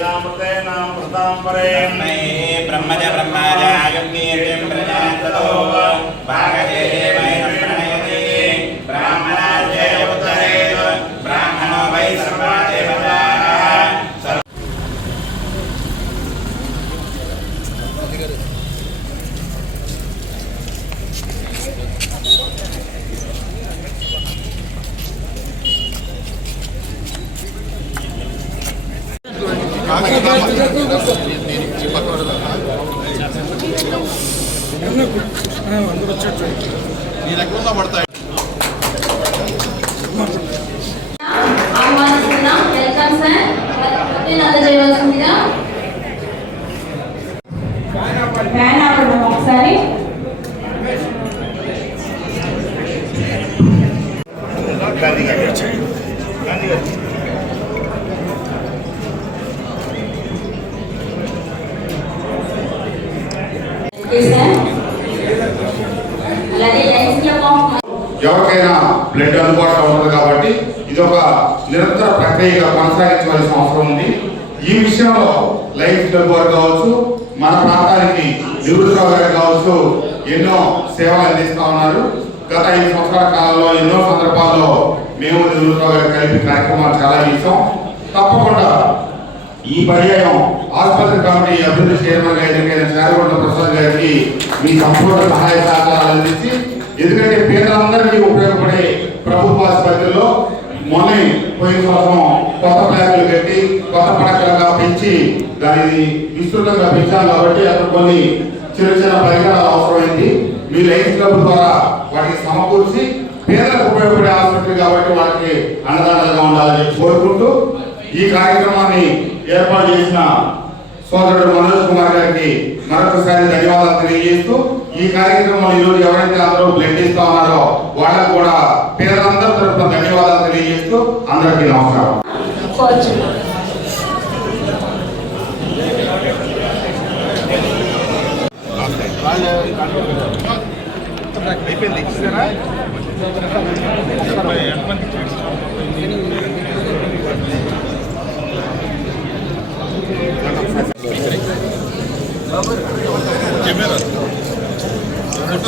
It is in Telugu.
रामते नाम प्रतापरे ब्रह्मज ब्रह्माजायोग्येन ఆహ్వానిస్తున్నాం వెల్కమ్ అందజేయవలసిందిగా ఒకసారి ఎవరికైనా బ్లడ్ అందుబాటులో ఉంటుంది కాబట్టి ఇది ఒక నిరంతర ప్రక్రియగా కొనసాగించవలసిన అవసరం ఉంది. ఈ విషయంలో లైఫ్ క్లబ్ వారు కావచ్చు మన ప్రాంతానికి నివృత్తరావు గారు కావచ్చు ఎన్నో సేవలు అందిస్తూ ఉన్నారు. గత ఐదు సంవత్సరాల కాలంలో ఎన్నో సందర్భాల్లో మేము నివృత్తరావు గారు కలిపి కార్యక్రమాలు చాలా చేసాం తప్పకుండా ఈ పర్యాయం ఆసుపత్రి కమిటీ అభివృద్ధి చైర్మన్ గారి మీ సంపూర్ణ సహాయ సహకారాలు అందించి ఎందుకంటే పేదలందరికీ ఉపయోగపడే ప్రభుత్వ ఆసుపత్రిలో మొన్న పోయిన సంవత్సరం కొత్త ప్లాన్లు కట్టి కొత్త పడకలుగా పెంచి దానిని విస్తృతంగా పెంచాం కాబట్టి అక్కడ కొన్ని చిన్న చిన్న పరికరాలు అవసరమైంది. మీ లైఫ్ క్లబ్ ద్వారా వాటికి సమకూర్చి పేదలకు ఉపయోగపడే ఆసుపత్రి కాబట్టి వాళ్ళకి అన్నదానాలుగా ఉండాలని కోరుకుంటూ ఈ కార్యక్రమాన్ని ఏర్పాటు చేసిన సోదరుడు మనోజ్ కుమార్ గారికి మరొకసారి ధన్యవాదాలు తెలియజేస్తూ ఈ కార్యక్రమం ఈరోజు ఎవరైతే అందరూ బ్లడ్ ఇస్తా ఉన్నారో వాళ్ళకు కూడా పేదలందరి తరఫున ధన్యవాదాలు తెలియజేస్తూ అందరికీ నమస్కారం. అయిపోయింది. ఇచ్చారా ¿Qué me da? ¿Qué